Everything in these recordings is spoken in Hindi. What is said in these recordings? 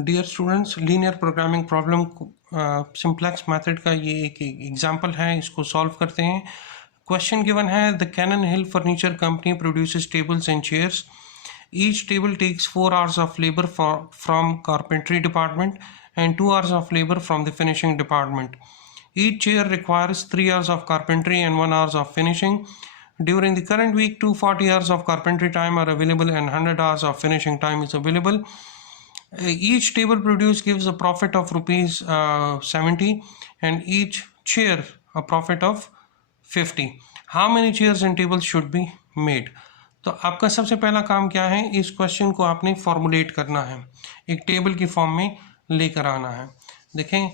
Dear students, linear programming problem simplex method का ये एक एग्जांपल है, इसको सॉल्व करते हैं। क्वेश्चन गिवन है, the Cannon Hill furniture company produces tables and chairs. Each table takes 4 hours of labor from carpentry department and 2 hours of labor from the finishing department. Each chair requires 3 hours of carpentry and 1 hours of finishing. During the current week, 240 hours of carpentry time are available and 100 hours of finishing time is available. Each table produced gives a profit of rupees 70 and each chair a profit of 50. How many chairs and tables should be made? तो आपका सबसे पहला काम क्या है, इस क्वेश्चन को आपने फॉर्मुलेट करना है, एक टेबल की फॉर्म में लेकर आना है। देखें,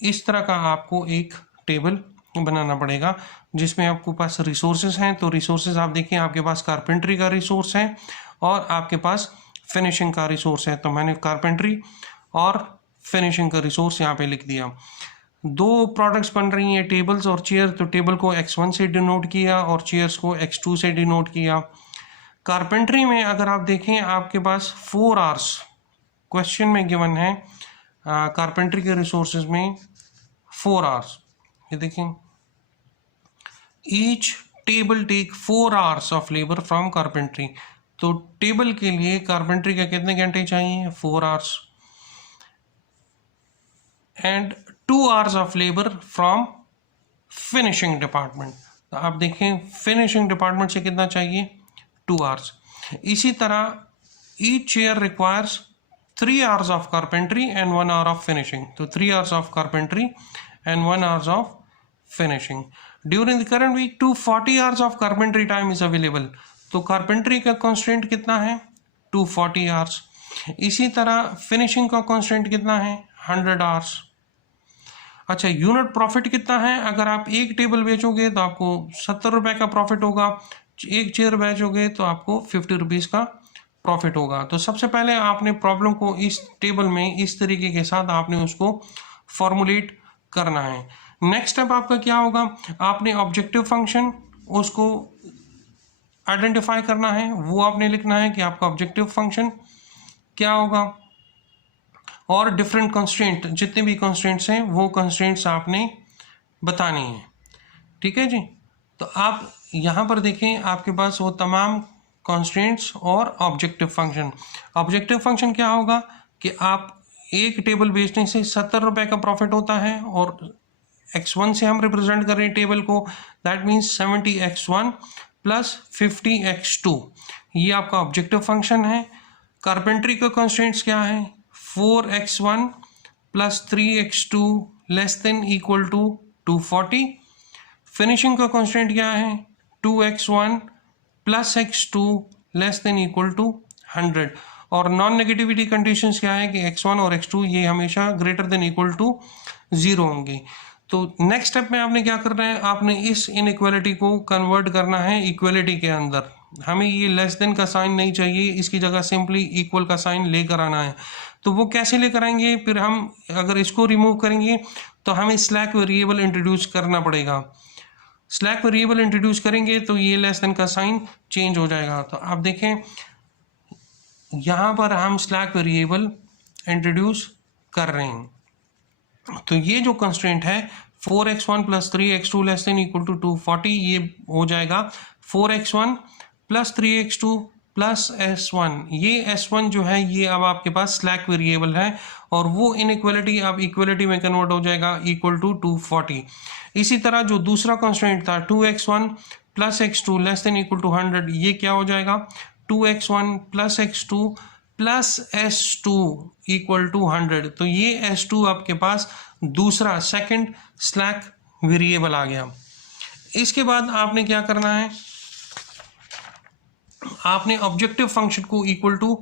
इस तरह का आपको एक टेबल बनाना पड़ेगा जिसमें आपके पास रिसोर्सेज हैं। तो रिसोर्सेज आप देखें, आपके पास कारपेंट्री का रिसोर्स है और आपके पास फिनिशिंग का रिसोर्स है। तो मैंने कारपेंट्री और फिनिशिंग का रिसोर्स यहाँ पे लिख दिया। दो प्रोडक्ट्स बन रही हैं, टेबल्स और चेयर। तो टेबल को x1 से डिनोट किया और चेयर्स को x2 से डिनोट किया। कारपेंट्री में अगर आप देखें, आपके पास 4 hours क्वेश्चन में गिवन है, कारपेंट्री के रिसोर्सेज में 4 hours। ये देखें, each table take 4 hours of labour from carpentry. तो टेबल के लिए कारपेंट्री के कितने घंटे चाहिए? 4 hours and 2 hours of labour from finishing department. तो आप देखें, फिनिशिंग डिपार्टमेंट से कितना चाहिए? 2 hours। इसी तरह each chair requires 3 hours of carpentry and 1 hour of finishing. तो 3 hours of carpentry and 1 hour of finishing. During the current week 240 hours of carpentry time is available. तो कारपेंट्री का कॉन्स्टेंट कितना है? 240 hours। इसी तरह फिनिशिंग का कॉन्स्टेंट कितना है? 100 hours। अच्छा, यूनिट प्रॉफिट कितना है? अगर आप एक टेबल बेचोगे तो आपको 70 रुपये का प्रॉफिट होगा, एक चेयर बेचोगे तो आपको 50 रुपीज़ का प्रॉफिट होगा। तो सबसे पहले आपने प्रॉब्लम को इस टेबल में इस तरीके के साथ आपने उसको फॉर्मुलेट करना है। नेक्स्ट स्टेप आपका क्या होगा? आपने ऑब्जेक्टिव फंक्शन उसको आइडेंटिफाई करना है। वो आपने लिखना है कि आपका ऑब्जेक्टिव फंक्शन क्या होगा और डिफरेंट कंस्ट्रेंट, जितने भी कंस्ट्रेंट्स हैं वो कंस्ट्रेंट्स आपने बतानी हैं। ठीक है जी। तो आप यहाँ पर देखें, आपके पास वो तमाम कंस्ट्रेंट्स और ऑब्जेक्टिव फंक्शन। ऑब्जेक्टिव फंक्शन क्या होगा कि आप एक टेबल बेचने से 70 रुपये का प्रॉफिट होता है और x1 से हम रिप्रेजेंट कर रहे हैं टेबल को, that means 70x1 plus 50x2। ये आपका ऑब्जेक्टिव फंक्शन है। कारपेंट्री का कंस्ट्रेंट्स क्या है? 4x1 plus 3x2 less than equal to 240। Finishing का कंस्ट्रेंट क्या है? 2x1 plus x2 less than equal to 100। और नॉन नेगेटिविटी कंडीशंस क्या है कि x1 और x2 ये हमेशा ग्रेटर देन इक्वल टू 0 होंगे। तो नेक्स्ट स्टेप में आपने क्या करना है? आपने इस इनइक्वालिटी को कन्वर्ट करना है इक्वलिटी के अंदर। हमें ये लेस देन का साइन नहीं चाहिए, इसकी जगह सिंपली इक्वल का साइन लेकर आना है। तो वो कैसे लेकर आएंगे? फिर हम अगर इसको रिमूव करेंगे तो हमें स्लैक वेरिएबल इंट्रोड्यूस करना पड़ेगा। स्लैक वेरिएबल इंट्रोड्यूस करेंगे तो ये लेस देन का साइन चेंज हो जाएगा। तो आप देखें, यहाँ पर हम स्लैक वेरिएबल इंट्रोड्यूस कर रहे हैं। तो ये जो कंस्ट्रेंट है 4x1 plus 3x2 less than equal to 240, ये हो जाएगा 4x1 plus 3x2 plus s1। ये s1 जो है ये अब आपके पास स्लैक वेरिएबल है और वो इनइक्वालिटी अब इक्वलिटी में कन्वर्ट हो जाएगा इक्वल टू 240। इसी तरह जो दूसरा कंस्ट्रेंट था 2x1 plus x2 less than equal to 100, ये क्या हो जाएगा? 2x1 plus x2 plus s2 equal to 100। तो ये s2 आपके पास दूसरा सेकंड स्लैक वेरिएबल आ गया। इसके बाद आपने क्या करना है? आपने ऑब्जेक्टिव फंक्शन को इक्वल टू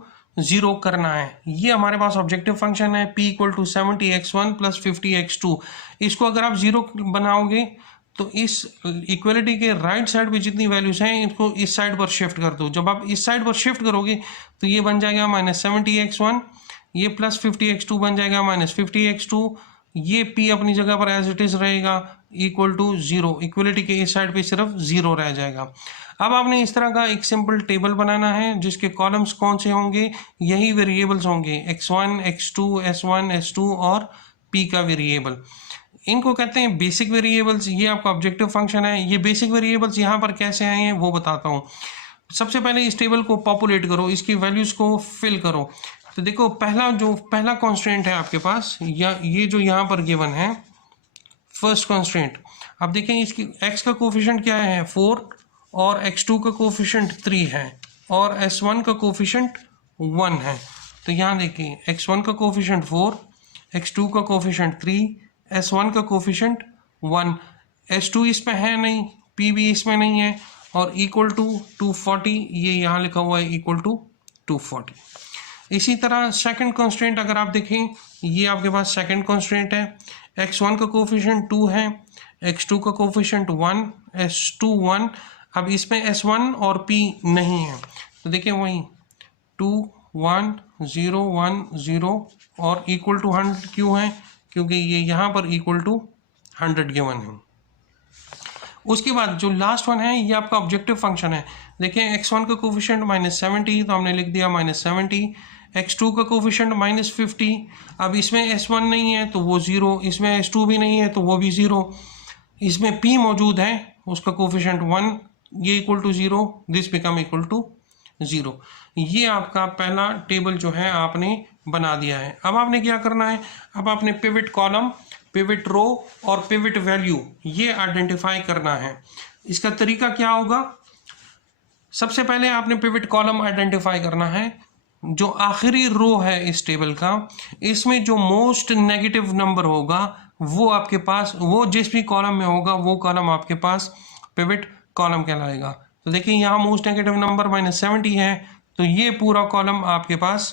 0 करना है। ये हमारे पास ऑब्जेक्टिव फंक्शन है p equal to 70x1 plus 50x2। इसको अगर आप 0 बनाओगे तो इस इक्वलिटी के राइट साइड पे जितनी वैल्यूज हैं इनको इस साइड पर शिफ्ट कर दो। जब आप इस साइड पर शिफ्ट करोगे तो ये बन जाएगा -70x1, ये प्लस 50x2 बन जाएगा -50x2, ये p अपनी जगह पर एज इट इज रहेगा इक्वल टू 0, इक्वलिटी के इस साइड पे सिर्फ 0 रह जाएगा। अब आपने इस तरह का एक सिंपल टेबल बनाना है जिसके कॉलम्स कौन से होंगे, यही वेरिएबल्स होंगे x1, x2, s1, s2 और p का वेरिएबल। इनको कहते हैं बेसिक वेरिएबल्स। ये आपका ऑब्जेक्टिव फंक्शन है। ये बेसिक वेरिएबल्स यहाँ पर कैसे आए हैं वो बताता हूँ। सबसे पहले इस टेबल को पॉपुलेट करो, इसकी वैल्यूज को फिल करो। तो देखो पहला कॉन्स्टेंट है आपके पास, या ये जो यहाँ पर गिवन है फर्स्ट कॉन्स्टेंट। अब देखें इसकी x का कोफिशिएंट क्या है 4 और x2 का कोफिशिएंट 3 है और s1 का कोफिशिएंट 1 है। तो यहाँ देखिए x1 का कोफिशिएंट 4, x2 का कोफिशिएंट 3, s1 का कोफिशिएंट 1, s2 इसमें है नहीं, p भी इसमें नहीं है और इक्वल टू 240, ये यहाँ लिखा हुआ है इक्वल टू 240। इसी तरह सेकंड कॉन्स्टेंट अगर आप देखें, ये आपके पास सेकंड कॉन्स्टेंट है, x1 का कोफिशिएंट 2 है, x2 का कोफिशिएंट 1, s2 1। अब इसमें s1 और p नहीं है, तो देखिए वही 2 1 0 1 0 और इक्वल टू 100 क्यों है, क्योंकि ये यहाँ पर इक्वल टू 100 गिवन है। उसके बाद जो लास्ट वन है ये आपका ऑब्जेक्टिव फंक्शन है। देखिए x1 का कोफिशिएंट -70, तो हमने लिख दिया -70, x2 का कोफिशिएंट -50। अब इसमें s1 नहीं है तो वो 0, इसमें s2 भी नहीं है तो वो भी 0, इसमें p मौजूद है उसका कोफिशिएंट 1, ये equal to 0, this become equal to 0। ये आपका पहला टेबल जो है आपने बना दिया है। अब आपने क्या करना है, अब आपने पिवट कॉलम, पिवट रो और पिवट वैल्यू ये आइडेंटिफाई करना है। इसका तरीका क्या होगा, सबसे पहले आपने पिवट कॉलम आइडेंटिफाई करना है। जो आखिरी रो है इस टेबल का, इसमें जो मोस्ट नेगेटिव नंबर होगा वो आपके पास, वो जिस भी कॉलम में होगा वो कॉलम आपके पास पिवट कॉलम कहलाएगा। तो देखिए यहाँ मोस्ट नेगेटिव नंबर -70 है, तो ये पूरा कॉलम आपके पास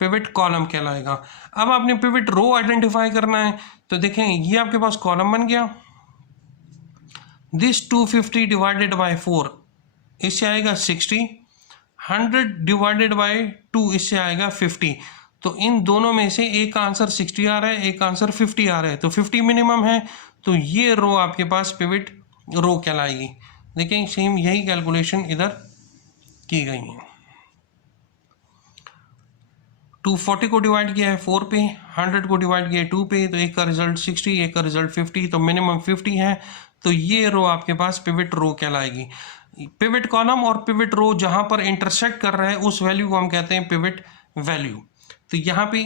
पिवट कॉलम कहलाएगा। अब आपने पिवट रो आइडेंटिफाई करना है, तो देखें ये आपके पास कॉलम बन गया, दिस 250 डिवाइडेड बाय 4 इससे आएगा 60, 100 डिवाइडेड बाय 2 इससे आएगा 50। तो इन दोनों में से एक आंसर 60 आ रहा है, एक आंसर 50 आ रहा है, तो 50 मिनिमम है, तो ये रो आपके पास पिवट रो कहलाएगी। देखें सेम यही कैलकुलेशन इधर की गई है। 240 को डिवाइड किया है 4 पे, 100 को डिवाइड किया है 2 पे, तो एक का रिजल्ट 60, एक का रिजल्ट 50, तो मिनिमम 50 है, तो ये रो आपके पास पिवट रो कहलाएगी। पिवट कॉलम और पिवट रो जहां पर इंटरसेक्ट कर रहा है उस वैल्यू को हम कहते हैं पिवट वैल्यू। तो यहाँ पे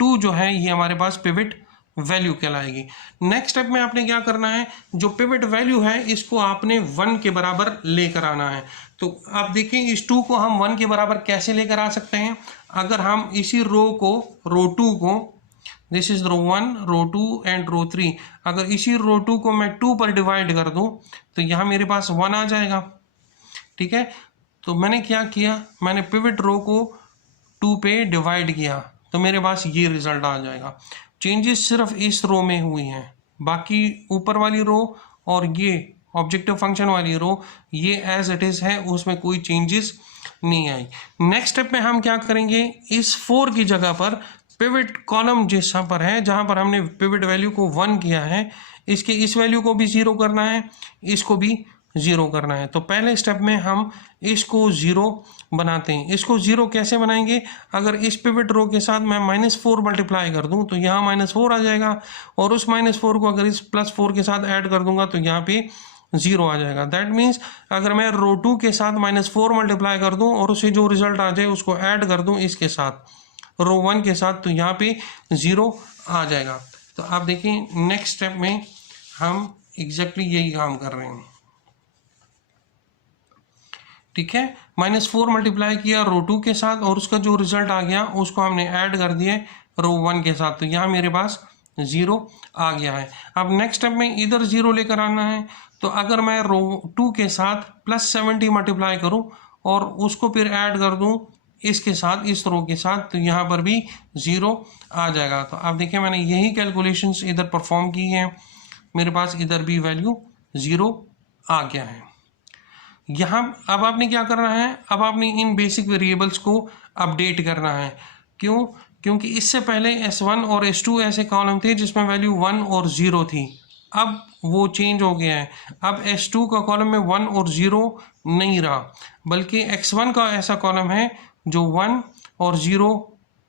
2 जो है ये हमारे पास पिवट वैल्यू कहलाएगी। नेक्स्ट स्टेप में आपने क्या करना है, जो पिवट वैल्यू है इसको आपने 1 के बराबर लेकर आना है। तो आप देखें इस 2 को हम 1 के बराबर कैसे लेकर आ सकते हैं, अगर हम इसी रो को, रो 2 को, this is row 1, row 2 and row 3, अगर इसी रो 2 को मैं 2 पर डिवाइड कर दूं तो यहाँ मेरे पास 1 आ जाएगा। ठीक है, तो मैंने क्या किया, मैंने पिवट रो को 2 पे डिवाइड किया तो मेरे पास ये रिजल्ट आ जाएगा। चेंजेस सिर्फ इस रो में हुई हैं, बाकी ऊपर वाली रो और ये ऑब्जेक्टिव फंक्शन वाली रो ये एज इट इज है, उसमें कोई चेंजेस नहीं आई। नेक्स्ट स्टेप में हम क्या करेंगे, इस 4 की जगह पर पिवट कॉलम जिस पर है, जहां पर हमने पिवट वैल्यू को 1 किया है, इसके इस वैल्यू को भी 0 करना है, इसको भी 0 करना है। तो पहले स्टेप में हम इसको 0 बनाते हैं। इसको 0 कैसे बनाएंगे, अगर इस पिवट रो के साथ मैं -4 मल्टीप्लाई कर दूं तो यहाँ -4 आ जाएगा, और उस -4 को अगर इस +4 के साथ ऐड कर दूंगा तो यहाँ पे 0 आ जाएगा। दैट मीन्स अगर मैं रो 2 के साथ -4 मल्टीप्लाई कर दूं और उसे जो रिजल्ट आ जाए उसको ऐड कर दूं इसके साथ रो 1 के साथ, तो यहाँ पे 0 आ जाएगा। तो आप देखिए नेक्स्ट स्टेप में हम एग्जैक्टली यही काम कर रहे हैं। ठीक है, -4 मल्टीप्लाई किया रो 2 के साथ और उसका जो रिजल्ट आ गया उसको हमने ऐड कर दिया रो 1 के साथ, तो यहाँ मेरे पास 0 आ गया है। अब नेक्स्ट स्टेप में इधर 0 लेकर आना है, तो अगर मैं रो 2 के साथ +70 मल्टीप्लाई करूं और उसको फिर ऐड कर दूं इसके साथ, इस रो के साथ, तो यहाँ पर भी 0 आ जाएगा। तो आप देखिए मैंने यही कैलकुलेशंस इधर परफॉर्म की हैं, मेरे पास इधर भी वैल्यू 0 आ गया है। यहाँ अब आपने क्या करना है, अब आपने इन बेसिक वेरिएबल्स को अपडेट करना है। क्यों, क्योंकि इससे पहले S1 और S2 ऐसे कॉलम थे जिसमें वैल्यू 1 और 0 थी, अब वो चेंज हो गया है। अब S2 का कॉलम में 1 और 0 नहीं रहा, बल्कि X1 का ऐसा कॉलम है जो 1 और 0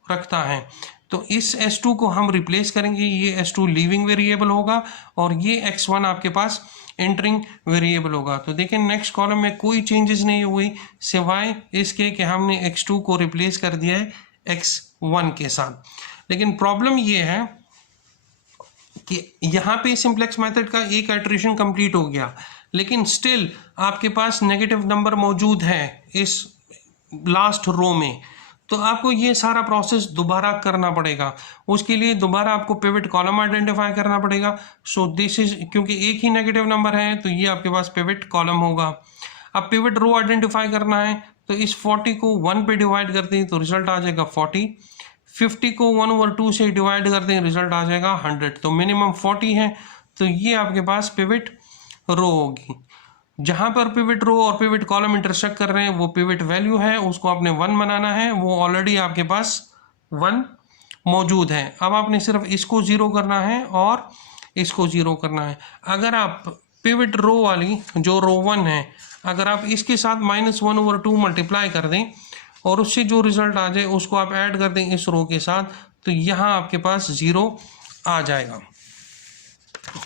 रखता है। तो इस S2 को हम रिप्लेस करेंगे, ये S2 लीविंग वेरिएबल होगा और ये X1 आपके पास एंटरिंग वेरिएबल होगा। तो देखिए नेक्स्ट कॉलम में कोई चेंजेस नहीं हुई सिवाय इसके कि हमने X2 को रिप्लेस कर दिया है X1 के साथ। लेकिन प्रॉब्लम ये है कि यहाँ पे सिंप्लेक्स मेथड का एक इटरेशन कंप्लीट हो गया, लेकिन स्टिल आपके पास नेगेटिव नंबर मौजूद है इस लास्ट रो में, तो आपको ये सारा प्रोसेस दोबारा करना पड़ेगा। उसके लिए दोबारा आपको पिवट कॉलम आइडेंटिफाई करना पड़ेगा। सो दिस इज, क्योंकि एक ही नेगेटिव नंबर है तो ये आपके पास पिवट कॉलम होगा। अब पिवट रो आइडेंटिफाई करना है तो इस 40 को 1 पे डिवाइड करते हैं तो रिजल्ट आ जाएगा 40। 50 को 1/2 से डिवाइड करते हैं, रिजल्ट आ जाएगा 100। तो मिनिमम 40 है, तो ये आपके पास पिवट रो होगी। जहां पर पिवट रो और पिवट कॉलम इंटरसेक्ट कर रहे हैं वो पिवट वैल्यू है, उसको आपने 1 बनाना है, वो ऑलरेडी आपके पास 1 मौजूद है। अब आपने सिर्फ इसको 0 करना है और इसको 0 करना है। अगर आप पिवट रो वाली जो रो 1 है, अगर आप इसके साथ -1/2 मल्टीप्लाई कर दें और उससे जो रिजल्ट आ जाए उसको आप ऐड कर दें इस रो के साथ, तो यहाँ आपके पास 0 आ जाएगा।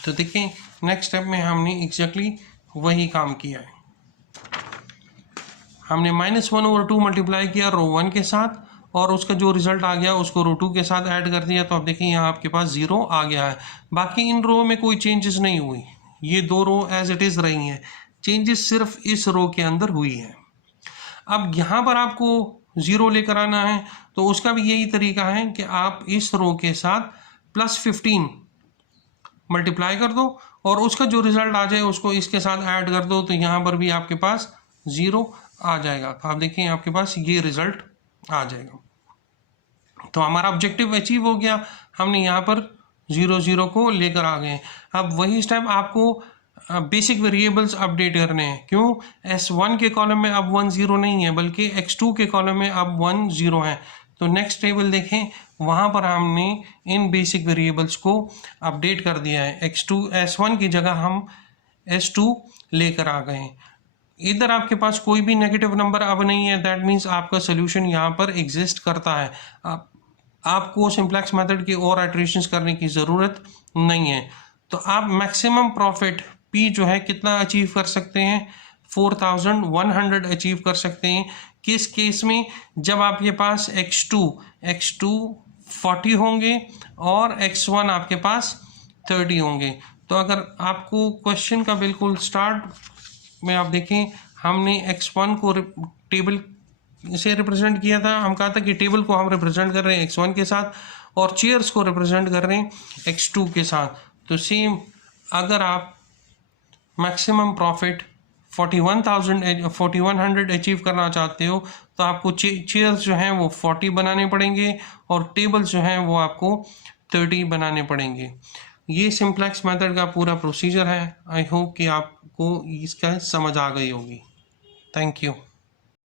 तो देखिए नेक्स्ट स्टेप में हमने एग्जैक्टली वही काम किया है। हमने -1/2 मल्टीप्लाई किया रो 1 के साथ और उसका जो रिजल्ट आ गया उसको रो 2 के साथ ऐड कर दिया, तो आप देखिए यहाँ आपके पास 0 आ गया है। बाकी इन रो में कोई चेंजेस नहीं हुई, ये दो रो एज इट इज़ रही हैं, चेंजेस सिर्फ इस रो के अंदर हुई है। अब यहाँ पर आपको 0 लेकर आना है, तो उसका भी यही तरीका है कि आप इस रो के साथ +15 मल्टीप्लाई कर दो और उसका जो रिजल्ट आ जाए उसको इसके साथ ऐड कर दो, तो यहाँ पर भी आपके पास 0 आ जाएगा। तो आप देखिए आपके पास ये रिजल्ट आ जाएगा। तो हमारा ऑब्जेक्टिव अचीव हो गया, हमने यहाँ पर 0 0 को लेकर आ गए। अब वही स्टेप आपको बेसिक वेरिएबल्स अपडेट करने हैं। क्यों? S1 के कॉलम में अब 1 0 नहीं है, बल्कि X2 के कॉलम में अब 1 0 है। तो नेक्स्ट टेबल देखें, वहाँ पर हमने इन बेसिक वेरिएबल्स को अपडेट कर दिया है। S1 की जगह हम S2 लेकर आ गए। इधर आपके पास कोई भी नेगेटिव नंबर अब नहीं है, दैट मीन्स आपका सोल्यूशन यहाँ पर एग्जिस्ट करता है। आपको सिंप्लेक्स मेथड की और इटरेशंस करने की ज़रूरत नहीं है। तो आप मैक्सिमम प्रॉफिट P जो है कितना अचीव कर सकते हैं? 4100 अचीव कर सकते हैं। किस केस में? जब आपके पास X2 40 होंगे और X1 आपके पास 30 होंगे। तो अगर आपको क्वेश्चन का बिल्कुल स्टार्ट में आप देखें, हमने X1 को टेबल से रिप्रेजेंट किया था। हम कहा था कि टेबल को हम रिप्रेजेंट कर रहे हैं X1 के साथ और चेयर्स को रिप्रेजेंट कर रहे हैं X2 के साथ। तो सेम अगर आप मैक्सिमम प्रॉफिट 4100 अचीव करना चाहते हो तो आपको चेयर्स जो हैं वो 40 बनाने पड़ेंगे और टेबल्स जो हैं वो आपको 30 बनाने पड़ेंगे। ये सिंप्लेक्स मेथड का पूरा प्रोसीजर है। आई होप कि आपको इसका समझ आ गई होगी। Thank you.